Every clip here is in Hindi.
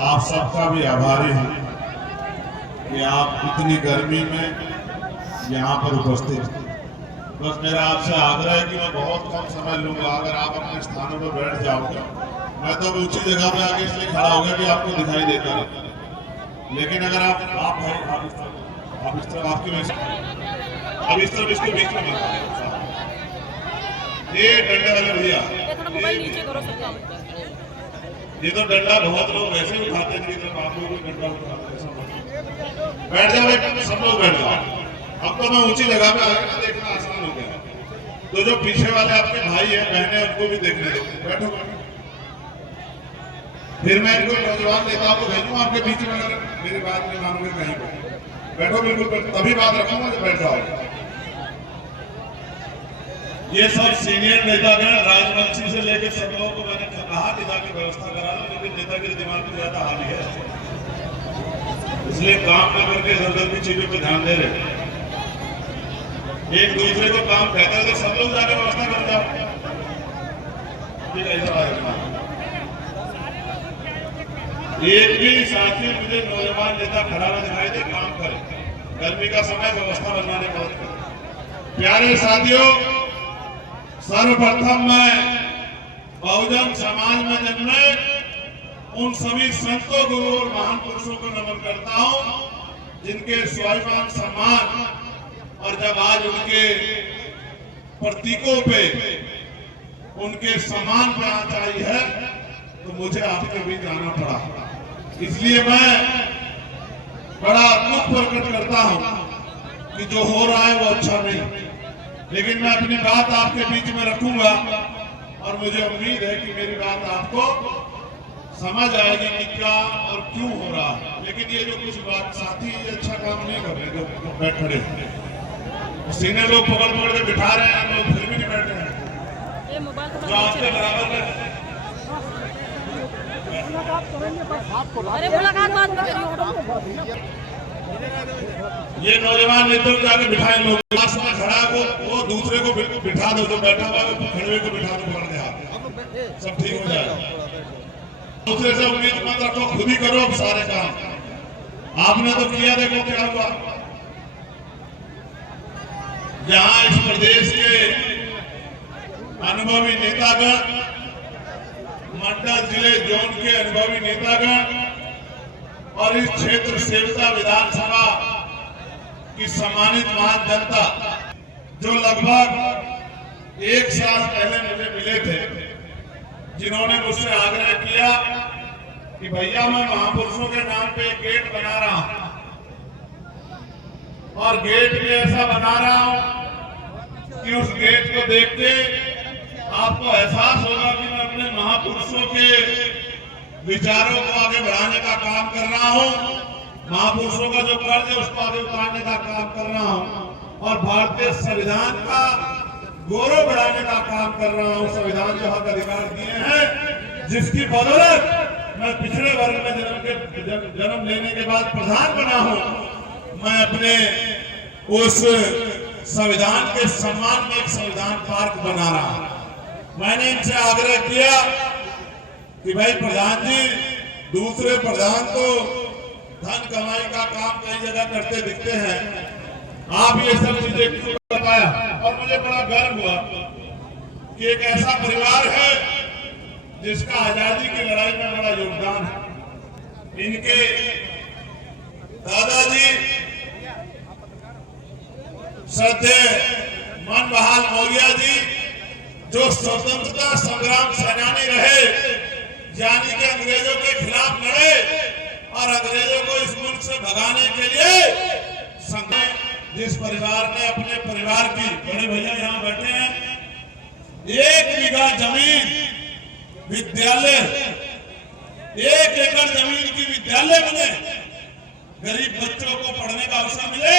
आप सबका भी आभारी हूँ कि आप इतनी गर्मी में यहाँ पर उपस्थित हैं। बस मेरा आपसे आग्रह है कि मैं बहुत कम समय लूंगा। अगर आप अपने स्थानों पर बैठ जाओगे, मैं तो ऊंची जगह पे आके इसलिए खड़ा हो गया कि आपको दिखाई देता है। लेकिन अगर आप है आप इस तरफ आपके में अब इस तरफ इसके बीच में ये डंडा वाले भैया, ये तो डंडा बहुत लोग वैसे ही उठाते हैं, लेकिन आप लोग डंडा उठाते हैं। बैठ जाओ भाई, सब लोग बैठ जाओ। अब तो मैं ऊंची जगह पे आगे ना देखना आसान हो गया, तो जो पीछे वाले आपके भाई है बहने उनको भी देखने दो। बैठो, फिर मैं इनको नौजवान नेताओं को भेजूंगा आपके बीच में। अगर मेरी बात नहीं मानोगे कहीं पर बैठो, बिल्कुल तभी बात रखूंगा जब बैठ जाओगे। ये सब सीनियर नेतागण राजवंशी से लेकर सब लोगों को मैंने कहा कि जाके व्यवस्था करा लो, लेकिन नेतागिरी दिमाग में ज्यादा हावी है, इसलिए काम न करके इधर की चीजों पर ध्यान दे रहे। एक दूसरे को काम कहता है तो सब लोग जाके व्यवस्था कर जाओ। एक भी साथी मुझे नौजवान नेता खड़ा ना दिखाई दे, काम करे। गर्मी का समय, व्यवस्था बनाने में मदद करे। प्यारे साथियों, सर्वप्रथम मैं बहुजन समाज में जन्मे उन सभी संतों, गुरु और महान पुरुषों को नमन करता हूं, जिनके स्वाभिमान, सम्मान और जब आज उनके प्रतीकों पे, उनके सम्मान पे आँच आई है, तो मुझे आपके बीच आना पड़ा। इसलिए मैं बड़ा दुख प्रकट करता हूं कि जो हो रहा है वो अच्छा नहीं, लेकिन मैं अपनी बात आपके बीच में रखूंगा और मुझे उम्मीद है कि मेरी बात आपको समझ आएगी कि क्या और क्यों हो रहा है। लेकिन ये जो कुछ बात साथी ये अच्छा काम नहीं कर रहे, जो बैठ खड़े सीने लोग पकड़ पकड़ के बिठा रहे हैं, लोग फिर भी नहीं बैठ रहे हैं, जो आपके बराबर में। ये नौजवान नेतृत्व जाके बिठाए लोग पास में खड़ा वो दूसरे को बिठा दो, जो बैठा हुआ है खड़े को बिठा दो, पकड़ के सब ठीक हो जाएगा। दूसरे से उम्मीद मत रखो, खुद ही करो अब सारे काम। आपने तो किया, देखो क्या हुआ। जहां इस प्रदेश के अनुभवी नेतागण, मंडल जिले जोन के अनुभवी नेतागण और इस क्षेत्र सेविका विधानसभा की सम्मानित महान जनता, जो लगभग एक साल पहले मुझे मिले थे, जिन्होंने मुझसे आग्रह किया कि भैया मैं महापुरुषों के नाम पे एक गेट बना रहा हूं, और गेट भी ऐसा बना रहा हूं कि उस गेट को देख के आपको एहसास होगा कि मैं अपने महापुरुषों के विचारों को आगे बढ़ाने का काम कर रहा हूं, महापुरुषों का जो कर्ज है उसको आगे उतारने का काम कर रहा हूं, और भारतीय संविधान का गौरव बढ़ाने का काम कर रहा हूं। संविधान जो हक अधिकार दिए हैं, जिसकी बदौलत मैं पिछड़े वर्ग में जन्म लेने के बाद प्रधान बना हूं, मैं अपने उस संविधान के सम्मान में एक संविधान पार्क बना रहा हूं। मैंने इनसे आग्रह किया कि भाई प्रधान जी, दूसरे प्रधान तो धन कमाई का काम कई जगह करते दिखते हैं, आप ये सब चीजें क्यों कर पाया। और मुझे बड़ा गर्व हुआ कि एक ऐसा परिवार है जिसका आजादी की लड़ाई में बड़ा योगदान है। इनके दादाजी श्रद्धेय मनबहाल मौर्य जी, जो स्वतंत्रता संग्राम सेनानी रहे, यानी कि अंग्रेजों के खिलाफ लड़े और अंग्रेजों को इस मुल्क से भगाने के लिए जिस परिवार ने अपने परिवार की, बड़े भैया यहाँ बैठे हैं, 1 बीघा जमीन विद्यालय, 1 एकड़ जमीन की विद्यालय बने, गरीब बच्चों को पढ़ने का अवसर मिले,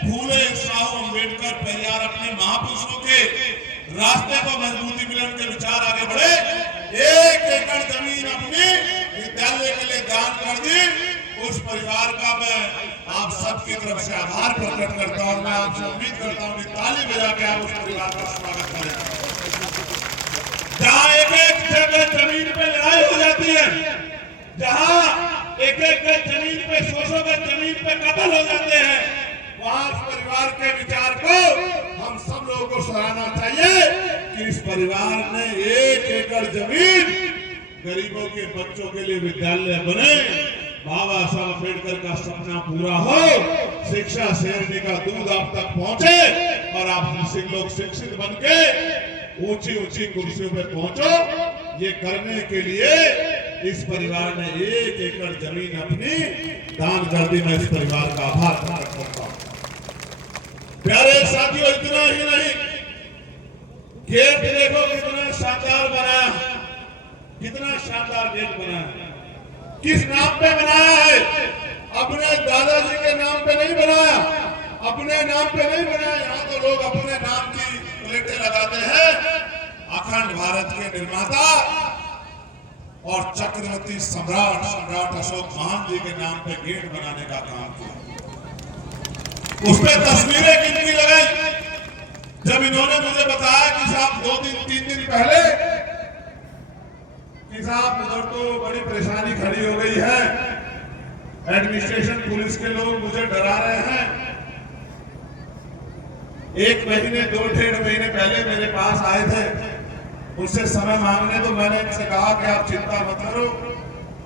फूले साहू अम्बेडकर पेरियार अपने महापुरुषों के रास्ते को मजबूती मिलन के विचार आगे बढ़े, 1 एकड़ जमीन अपनी विद्यालय के लिए दान कर दी। उस परिवार का मैं आप सबकी तरफ से आभार प्रकट करता हूं। मैं आपसे उम्मीद करता हूं कि ताली बजा के आप उस परिवार का स्वागत करें। जहां एक एक जगह जमीन पे लड़ाई हो जाती है, जहां एक एक जमीन पे 100 गज जमीन पे कत्ल हो जाते हैं, वहां इस परिवार के विचार को हम सब लोगों को सराहना चाहिए कि इस परिवार ने 1 एकड़ जमीन गरीबों के बच्चों के लिए विद्यालय बने, बाबा साहब अम्बेडकर का सपना पूरा हो, शिक्षा शेरनी का दूध आप तक पहुंचे और आप लोग शिक्षित बन के ऊंची ऊंची कुर्सियों पे पहुंचो। ये करने के लिए इस परिवार ने 1 एकड़ जमीन अपनी दान कर दी। मैं इस परिवार का आभार प्रकट करता हूं। प्यारे साथियों, इतना ही नहीं, गेट देखो कितना शानदार बना, कितना शानदार गेट बना। किस नाम पे बनाया है? अपने दादाजी के नाम पे नहीं बनाया, अपने नाम पे नहीं बनाया। यहाँ तो लोग अपने नाम की प्लेटें लगाते हैं। अखंड भारत के निर्माता और चक्रवर्ती सम्राट अशोक महान जी के नाम पे गेट बनाने का काम किया। उस पर तस्वीरें कितनी लगाई। जब इन्होंने मुझे बताया कि साहब 2-3 दिन पहले कि साहब उधर तो बड़ी परेशानी खड़ी हो गई है, एडमिनिस्ट्रेशन पुलिस के लोग मुझे डरा रहे हैं। 1 महीने 2-1.5 महीने पहले मेरे पास आए थे, उनसे समय मांगने, तो मैंने इनसे कहा कि आप चिंता मत करो,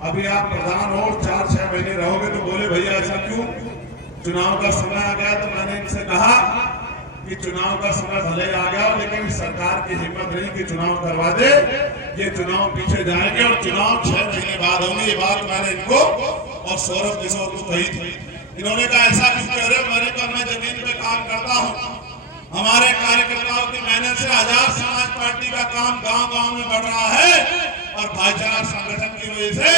अभी आप प्रधान हो, 4-6 महीने रहोगे। तो बोले भैया ऐसा क्यों, चुनाव का समय आ गया। तो मैंने इनसे कहा कि चुनाव का समय भले आ गया, लेकिन सरकार की हिम्मत नहीं कि चुनाव करवा दे, ये चुनाव पीछे जाएंगे और चुनाव 6 महीने बाद होंगे। ये बात मैंने इनको और सौरभ किशोर को कही थी। इन्होंने कहा ऐसा क्यों कह रहे हो? मैंने कहा मैं जमीन पे काम करता हूँ, हमारे कार्यकर्ताओं की मेहनत से आजाद समाज पार्टी का काम गांव-गांव में बढ़ रहा है और भाईचारा संगठन की वजह से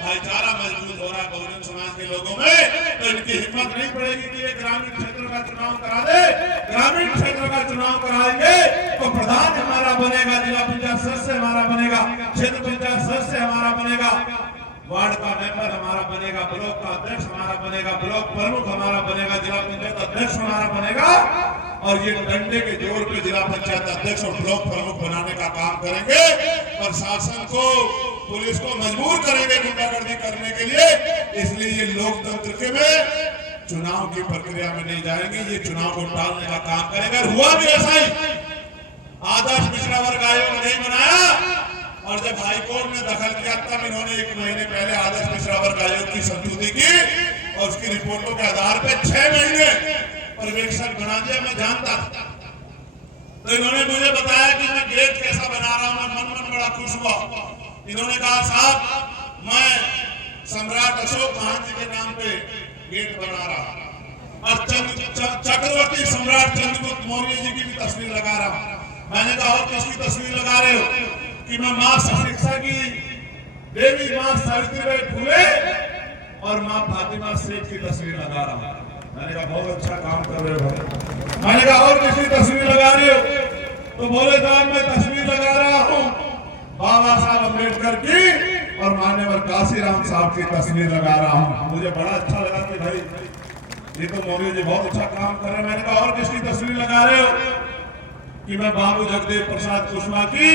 भाईचारा मजबूत हो रहा है बहुजन समाज के लोगों में। तो इनकी हिम्मत नहीं पड़ेगी कि ये ग्रामीण क्षेत्रों का चुनाव करा दे। ग्रामीण क्षेत्रों का चुनाव कराएंगे तो प्रधान हमारा बनेगा, जिला पंचायत सदस्य हमारा बनेगा, क्षेत्र पंचायत सदस्य हमारा बनेगा, वार्ड का मेंबर हमारा बनेगा, ब्लॉक का अध्यक्ष हमारा बनेगा, ब्लॉक प्रमुख हमारा बनेगा, जिला पंचायत अध्यक्ष हमारा बनेगा। और ये डंडे के जोर पे जिला पंचायत अध्यक्ष और ब्लॉक प्रमुख बनाने का काम करेंगे। प्रशासन को, पुलिस को मजबूर करेंगे गुंडागर्दी करने के लिए। इसलिए ये लोकतंत्र के में चुनाव की प्रक्रिया में नहीं जाएंगे, ये चुनाव को टालने का काम करेंगे। हुआ भी ऐसा ही, आदर्श पिछड़ा वर्ग आयोग नहीं बनाया और जब हाईकोर्ट ने दखल किया तब इन्होंने 1 महीने पहले आदर्श पिछड़ा वर्ग आयोग की संशोधन की और उसकी रिपोर्टों के आधार पर 6 महीने पर्यवेक्षक बना दिया। मैं जानता था, तो इन्होंने मुझे बताया कि मैं गेट कैसा बना रहा हूं। मैं मन बड़ा खुश हुआ। इन्होंने कहा साहब मैं सम्राट अशोक महान जी के नाम पे गेट बना रहा हूं और चक्रवर्ती सम्राट चंद्रगुप्त मौर्य जी की भी तस्वीर लगा रहा हूं। मैंने कहा और किसकी तस्वीर लगा रहे हो? कि मैं मां शिक्षा की देवी मां सावित्रीबाई फुले और मां फातिमा शेख की तस्वीर लगा रहा हूं। मैंने कहा बहुत अच्छा काम कर रहे हो भाई। मैंने कहा और किसी तस्वीर लगा रहे हो? तो बोले साहब मैं तस्वीर लगा रहा हूँ बाबा साहब अम्बेडकर की और मान्यवर काशीराम साहब की तस्वीर लगा रहा हूँ। मुझे बड़ा अच्छा लगा कि भाई ये तो मौर्य जी बहुत अच्छा काम कर रहे हैं। मैंने कहा और किसकी तस्वीर लगा रहे हो? कि मैं बाबू जगदेव प्रसाद कुशवाहा की